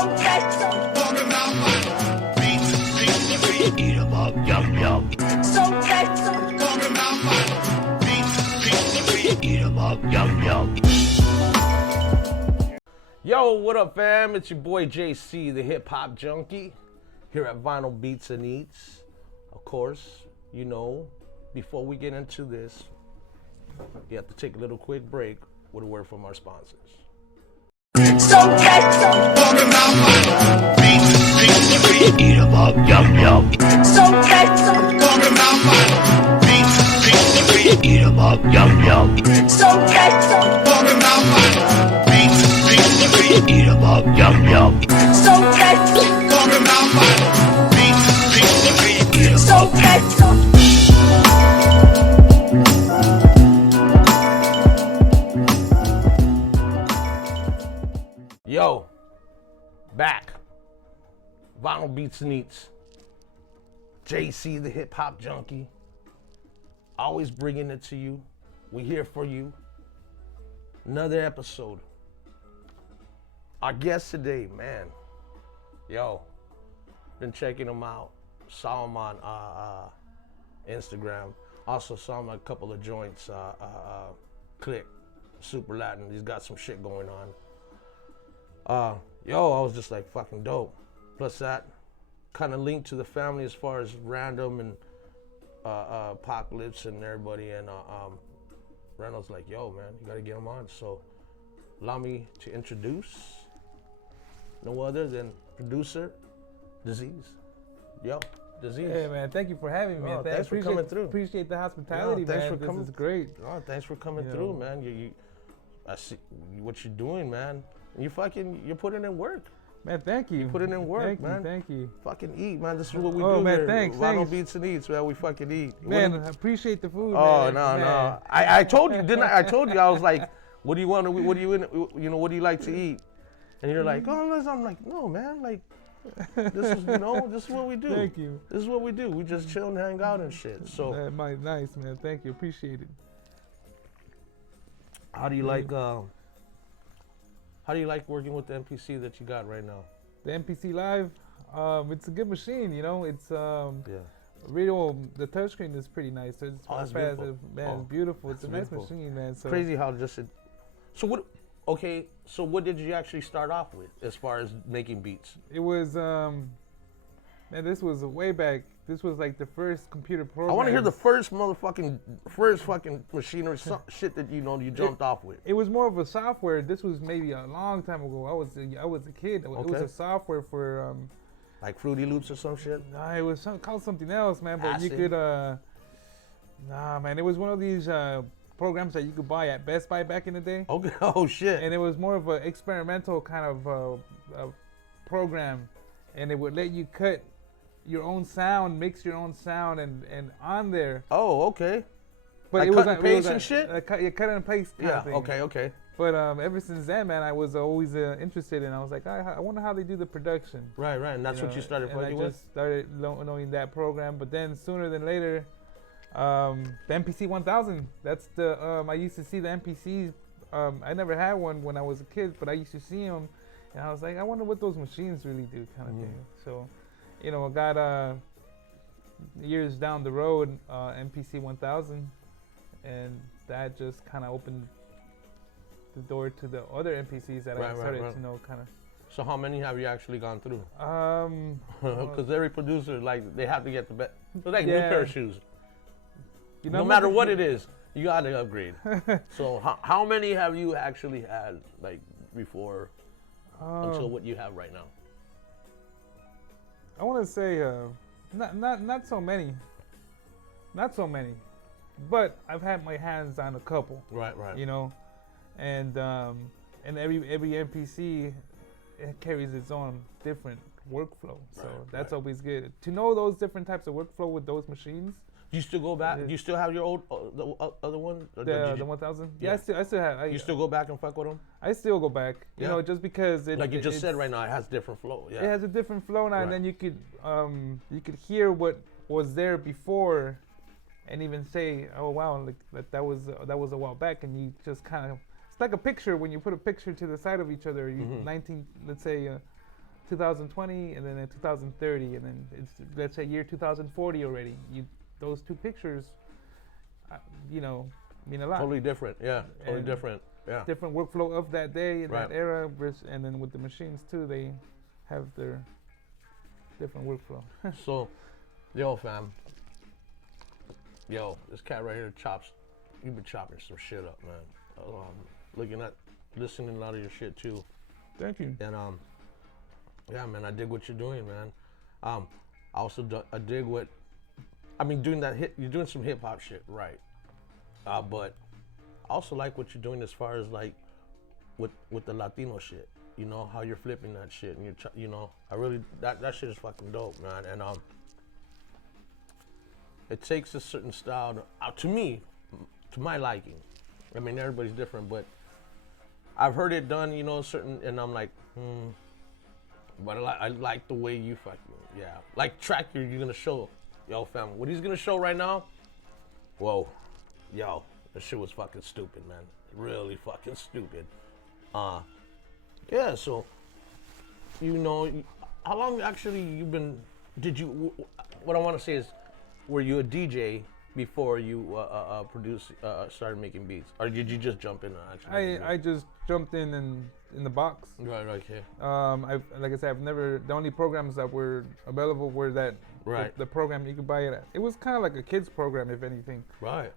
Talking about vinyl beats, eat 'em up, yum yum. Talking about vinyl beats, eat 'em up, yum yum. Yo, what up, fam? It's your boy JC, the hip hop junkie, here at Vinyl Beats and Eats. Of course, you know, before we get into this, you have to take a little quick break with a word from our sponsors. Talking about vinyl beats, eat 'em up, yum yum. Talking about vinyl beats, eat 'em up, yum yum. Talking about vinyl beats, eat 'em up, yum yum. Talking about vinyl beats, eat 'em up. Yo, back. Vinyl Beats and Eats. JC, the hip hop junkie. Always bringing it to you. We're here for you. Another episode. Our guest today, man. Yo, been checking him out. Saw him on Instagram. Also saw him at a couple of joints. Click, Super Latin. He's got some shit going on. Yo, I was just like fucking dope. Plus that kind of linked to the family as far as Random and Apocalypse and everybody. And Randall's like, yo, man, you gotta get him on. So allow me to introduce no other than producer Diseize. Yo, Diseize. Hey man, thank you for having me. Oh, thanks for coming through. Appreciate the hospitality, thanks man. for coming. This is great. Oh, thanks for coming through, man. I see what you're doing, man. You're putting in work. Man, thank you. You're putting in work, man. Thank you. Fucking eat, man. This is what we Oh, do man, here. thanks. Vinyl Beats and Eats, man. We fucking eat. Man, I appreciate the food. Oh, man. no. I told you, didn't I? I told you, I was like, what do you want to, what do you like to eat? And you're like, oh, I'm like, no, man, like, this is what we do. Thank you. This is what we do. We just chill and hang out and shit. So, Nice, man. Thank you. Appreciate it. how do you like working with the MPC that you got right now? The MPC Live, it's a good machine, you know. It's Yeah. radio. The touchscreen is pretty nice. It's That's fast, beautiful. man. It's beautiful. It's a nice beautiful. machine, man. So Crazy how just it. So what? Okay. So what did you actually start off with as far as making beats? it was, man. This was way back. This was like the first computer program. I want to hear the first fucking machine or some shit that you jumped off with. It was more of a software. This was maybe a long time ago. I was a kid. It was Okay. a software for Like Fruity Loops or some shit. nah, it was called something else, man. But you Acid. could nah, man. It was one of these programs that you could buy at Best Buy back in the day, Okay. Oh shit. and it was more of an experimental kind of program, and it would let you cut your own sound, mix your own sound, and on there. Oh, okay. But Like it cut was and paste and shit? You cut and paste kind Yeah. of thing. Okay. But ever since then, man, I was always interested in. I was like, I wonder how they do the production. Right. And that's what you started and fucking I with. just started knowing that program. But then sooner than later, the MPC 1000. That's the I used to see the MPCs. I never had one when I was a kid, but I used to see them, and I was like, I wonder what those machines really do, kind of thing. So, I got years down the road, MPC 1000, and that just kind of opened the door to the other MPCs that I started to know, kind of. So how many have you actually gone through? Well, Because every producer, like, they have to get the best. It's like a new Yeah. pair of shoes. you No matter what it is, you got to upgrade. So how many have you actually had, like, before until what you have right now? I want to say not so many. Not so many. But I've had my hands on a couple. Right. And every MPC, it carries its own different workflow. So that's always good to know those different types of workflow with those machines. Do you still go back? Do you still have your old the other one? Or The did you, 1000. Yeah. I still have. you still go back and fuck with them? I still go back. You Yeah. know, just because Like you just said right now, it has different flow. Yeah. It has a different flow now, and Right. then you could hear what was there before, and even say, oh wow, like that was a while back, and you just kind of, it's like a picture when you put a picture to the side of each other. You 19, let's say 2020, and then in 2030, and then it's, let's say, year 2040 already. Those two pictures, you know, mean a lot. Totally different. Yeah. Totally And different. Yeah. Different workflow of that day and Right. that era, and then with the machines too, they have their different workflow. So, yo, fam. Yo, this cat right here chops. You've been chopping some shit up, man. Listening a lot of your shit too. Thank you. And yeah, man, I dig what you're doing, man. I also I dig what, I mean, you're doing some hip hop shit, right? But I also like what you're doing as far as like with the Latino shit. You know how you're flipping that shit, and you know, I really that shit is fucking dope, man. And it takes a certain style to me, to my liking. I mean, everybody's different, but I've heard it done, you know, and I'm like, but I like the way you fucking, yeah. Like Tractor, you're gonna show, yo, fam, what he's gonna show right now, whoa, yo, that shit was fucking stupid, man. Really fucking stupid. Yeah, so, you know, how long actually you've been, what I want to say is, were you a DJ before you started making beats? Or did you just jump in actually? I just jumped in the box. Right, okay. Like I said, the only programs that were available were that, Right. the program you could buy it at. It was kind of like a kid's program, if anything. Right.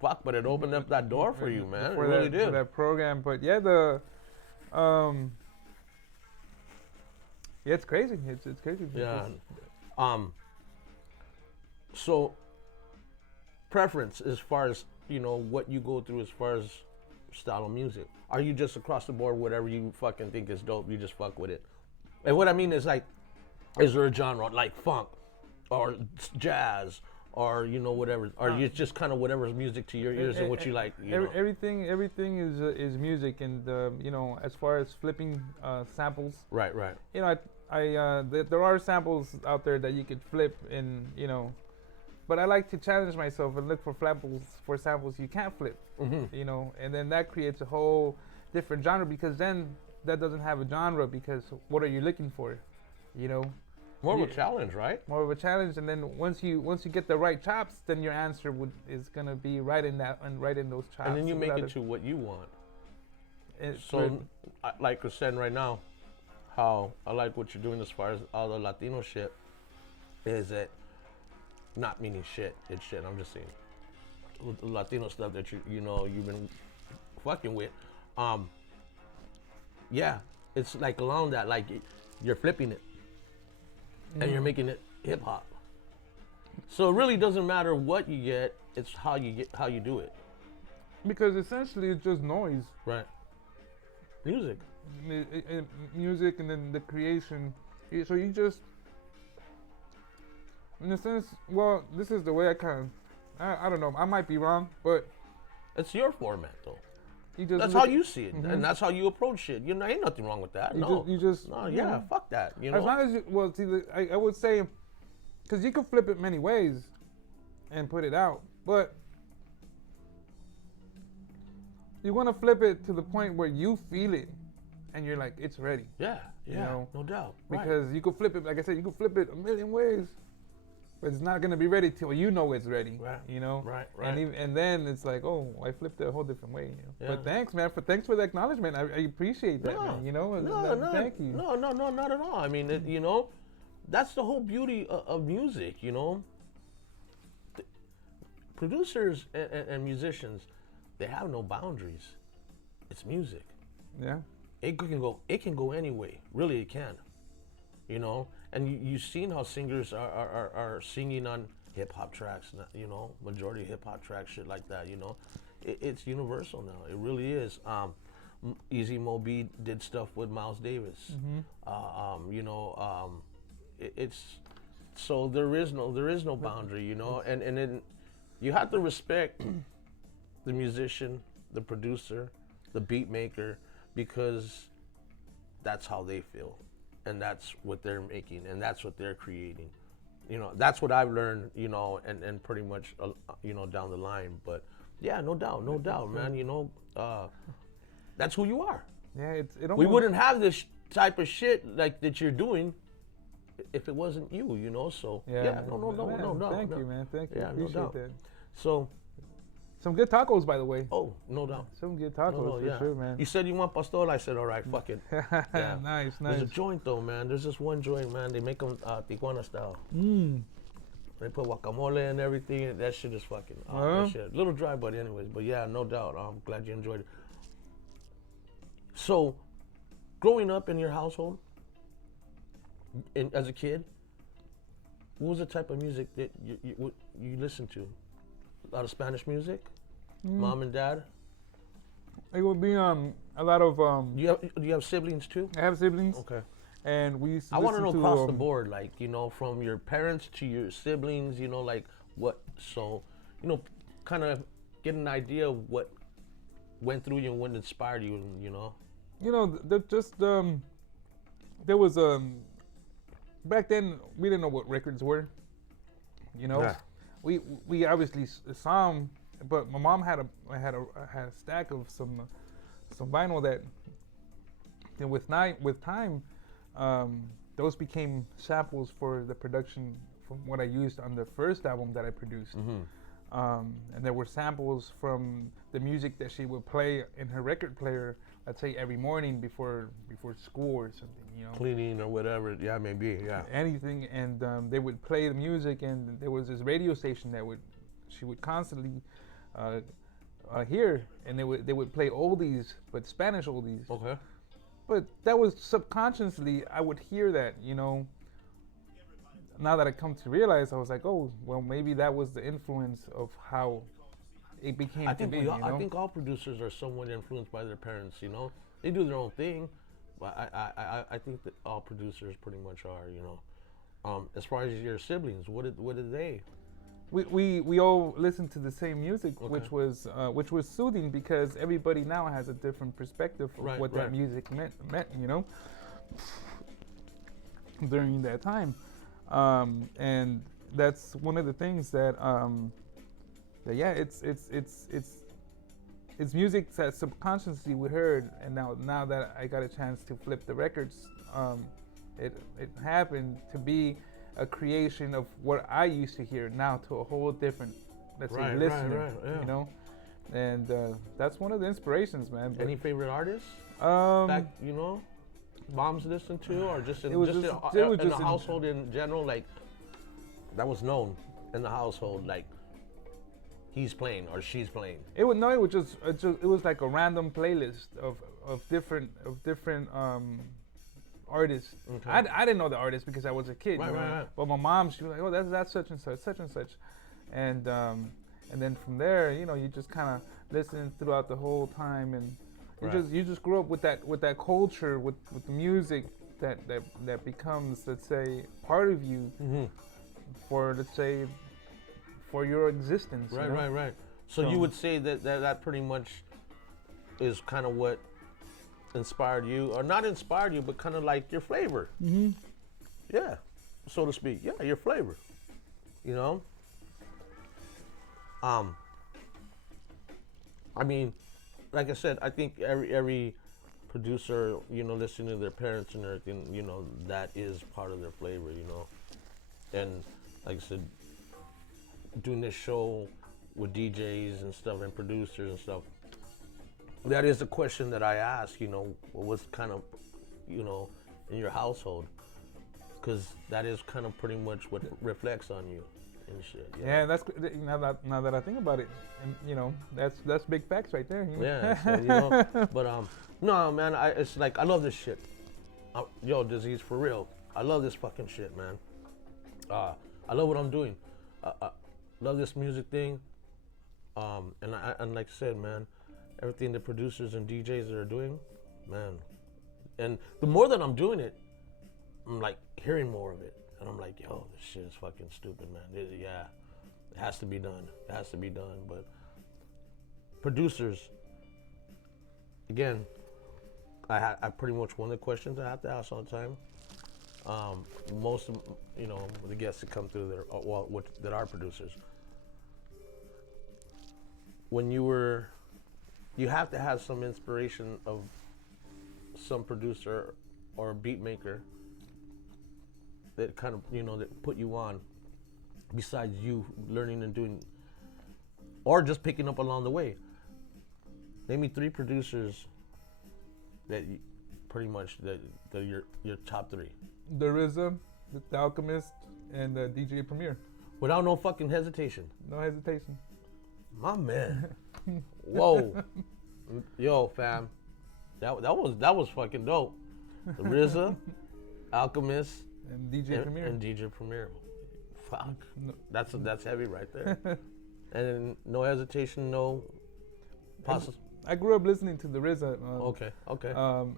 Fuck, but it opened up that door for you, man. It For really that, did. For that program, but yeah, yeah, it's crazy. It's crazy. Yeah. So, preference as far as, you know, what you go through as far as style of music. Are you just across the board, whatever you fucking think is dope, you just fuck with it? And what I mean is like, is there a genre like funk or jazz or, you know, whatever? Or you just kind of whatever's music to your ears and what you like, you know? Everything is music, and you know, as far as flipping samples. Right. You know, there are samples out there that you could flip, and you know, but I like to challenge myself and look for samples you can't flip. Mm-hmm. You know, and then that creates a whole different genre, because then that doesn't have a genre, because what are you looking for? You know. More of a challenge, right? More of a challenge, and then once you get the right chops, then your answer is gonna be right in that and right in those chops. And then you make it to what you want. Like I said right now, how I like what you're doing as far as all the Latino shit is that not meaning shit. It's shit. I'm just saying Latino stuff that you've been fucking with. Yeah, it's like along that, like you're flipping it. And you're making it hip hop. So it really doesn't matter what you get, it's how you do it. Because essentially it's just noise. Right. Music. Music, and then the creation. So you just, in a sense, well, this is the way I don't know, I might be wrong, but it's your format though. That's how you see it, and that's how you approach it. You know, ain't nothing wrong with that. Fuck that. You know, as long as I would say, because you can flip it many ways, and put it out, but you want to flip it to the point where you feel it, and you're like, it's ready. Yeah, you know? No doubt. Because you could flip it, like I said, you could flip it a million ways. But it's not gonna be ready till you know it's ready, right. You know. Right. And then it's like, oh, I flipped it a whole different way. You know? Yeah. But thanks, man. Thanks for the acknowledgement. I appreciate that, man. You know. Thank you. No, not at all. I mean, you know, that's the whole beauty of music. You know, producers and musicians, they have no boundaries. It's music. Yeah. It can go any way. Really, it can. You know. And you've seen how singers are singing on hip hop tracks, you know, majority hip hop tracks, shit like that, you know. It's universal now. It really is. Easy Moby did stuff with Miles Davis. Mm-hmm. You know, it's so there is no boundary, you know, and then you have to respect the musician, the producer, the beat maker, because that's how they feel. And that's what they're making, and that's what they're creating. You know, that's what I've learned, you know, and pretty much, you know, down the line. But yeah, no doubt, man. You know, that's who you are. Yeah, we wouldn't have this type of shit like that you're doing if it wasn't you, you know. So Man. no doubt. Thank you, man. Thank you. Yeah, no Appreciate doubt. that. So, Some good tacos, by the way. oh, no doubt. Some good tacos for sure, man. You said you want pastor. I said, all right, fuck it. Yeah. Nice. There's a joint though, man. There's this one joint, man. They make them Tijuana style. They put guacamole and everything. And that shit is fucking. That shit. Little dry, but anyways. But yeah, no doubt. I'm glad you enjoyed it. So, growing up in your household, as a kid, what was the type of music that you listened to? A lot of Spanish music? Mom and dad? It would be a lot of. Do you have siblings too? I have siblings. Okay. And we used to I want to listen know across the to board, like, you know, from your parents to your siblings, you know, like what, so, you know, kind of get an idea of what went through you and what inspired you, and, you know. You know, there was back then we didn't know what records were. You know, Yeah. we obviously saw them, but my mom had a stack of some vinyl that with time, those became samples for the production from what I used on the first album that I produced. And there were samples from the music that she would play in her record player, let's say every morning before school or something, you know. Cleaning or whatever, yeah, maybe, yeah. Anything, and they would play the music, and there was this radio station that she would constantly hear, and they would play oldies, but Spanish oldies. Okay. But that was subconsciously, I would hear that, you know. Now that I come to realize, I was like, oh, well, maybe that was the influence of how it became I think to be, I think all producers are somewhat influenced by their parents, you know. They do their own thing, but I think that all producers pretty much are, you know. As far as your siblings, what did they? We all listened to the same music, Okay. which was soothing, because everybody now has a different perspective of what that music meant, you know, during that time, and that's one of the things that yeah, it's music that subconsciously we heard, and now that I got a chance to flip the records, it happened to be a creation of what I used to hear now to a whole different, let's say, listener, yeah. you know, and that's one of the inspirations, man. But, Any favorite artists? Back, you know, moms listen to, or just in the household in general, like that was known in the household, like he's playing or she's playing. It was like a random playlist of different artists. Okay. I didn't know the artist because I was a kid, you know? Right. But my mom, she was like, oh, that's such and such, and then from there, you know, you just kind of listen throughout the whole time, and you just grew up with that culture, with the music that becomes, let's say, part of you, for, let's say, for your existence. Right, you know? right. So you would say that pretty much is kind of what inspired you, or not inspired you, but kind of like your flavor. Yeah, so to speak. Yeah, your flavor. You know. I mean, like I said, I think every producer, you know, listening to their parents and everything, you know, that is part of their flavor, you know. And like I said, doing this show with DJs and stuff and producers and stuff, that is a question that I ask, you know, what's kind of, you know, in your household, because that is kind of pretty much what reflects on you and shit. Yeah, that's now that I think about it, and you know, that's big facts right there. You know? Yeah, so, you know, but no, man, it's like I love this shit. Yo, Diseize, for real, I love this fucking shit, man. I love what I'm doing. Love this music thing, and like I said, man, everything the producers and DJs are doing, man, and the more that I'm doing it, I'm like hearing more of it, and I'm like, yo, this shit is fucking stupid, man. It has to be done. It has to be done. But producers, again, I pretty much one of the questions I have to ask all the time. Most of, you know, the guests that come through that are producers. When you have to have some inspiration of some producer or a beat maker that kind of, you know, that put you on, besides you learning and doing, or just picking up along the way? Name me 3 producers that you, pretty much that your top 3. The RZA, the Alchemist, and the DJ Premier. Without no fucking hesitation. No hesitation. My man. Whoa. Yo, fam. That was fucking dope. The RZA, Alchemist, And DJ Premier. And DJ Premier. Fuck. No. That's heavy right there. And no hesitation, no possible. I grew up listening to the RZA. Okay.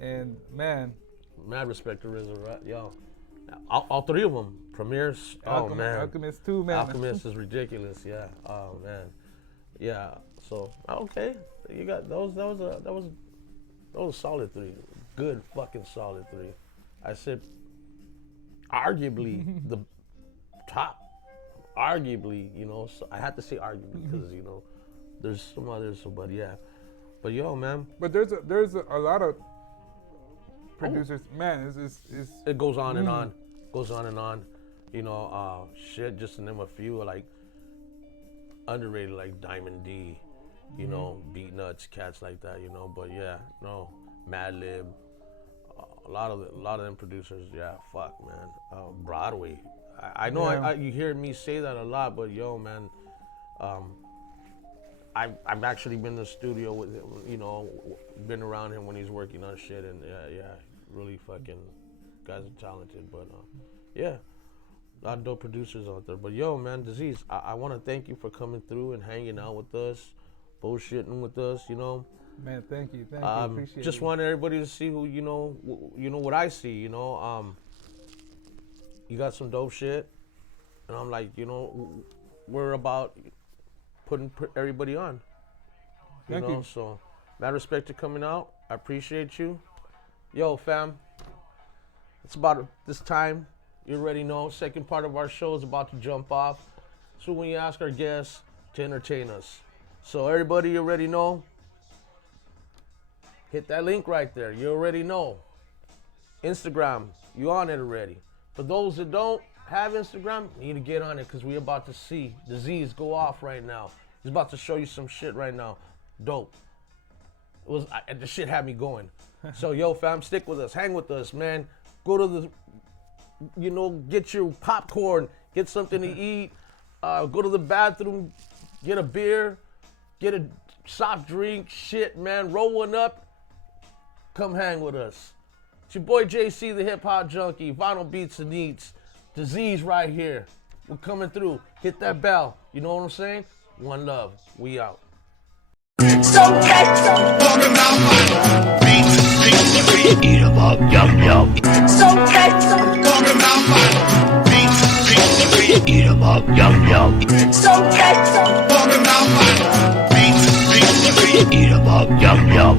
And man, mad respect to RZA, right? Yo, all 3 of them. Premiers. Oh man. Alchemist too, man. Alchemist is ridiculous. Yeah. Oh man. Yeah. So okay, you got those. That was a solid 3. Good fucking solid 3. I said, arguably the top. Arguably, you know. So I had to say arguably because you know, there's some others. So, but yeah. But yo, man. But there's a lot of producers. Man, it's it goes on and on, goes on and on. You know, shit. Just to name a few, like underrated, like Diamond D. You know, Beat Nuts, cats like that. You know, but yeah, no, Madlib. A lot of them producers. Yeah, fuck, man. Broadway. I know. Yeah. You hear me say that a lot, but yo, man. I've actually been in the studio with him, you know, been around him when he's working on shit, and yeah, really fucking guys are talented, but yeah, a lot of dope producers out there. But yo, man, Diseize, I want to thank you for coming through and hanging out with us, bullshitting with us, you know. Man, thank you, appreciate it. Just wanted everybody to see who you know what I see, you know. You got some dope shit, and I'm like, you know, we're about putting everybody on, you know. So mad respect to coming out. I appreciate you. Yo, fam, it's about this time. You already know, second part of our show is about to jump off. So when you ask our guests to entertain us, so everybody, you already know, hit that link right there. You already know. Instagram, you on it already. For those that don't have Instagram, you need to get on it, because we're about to see Diseize go off right now. He's about to show you some shit right now. Dope. The shit had me going. So yo, fam, stick with us, hang with us, man. Go to the, you know, get your popcorn, get something to eat, go to the bathroom, get a beer, get a soft drink, shit, man, roll one up, come hang with us. It's your boy JC, the hip hop junkie, Vinyl Beats and Eats. Diseize right here. We're coming through. Hit that bell. You know what I'm saying? One love. We out. So talking about vinyl. Beats, eat 'em up, yum yum. So talking about vinyl. Beats, eat 'em up, yum yum. So talking about vinyl. Beats, eat 'em up, yum yum.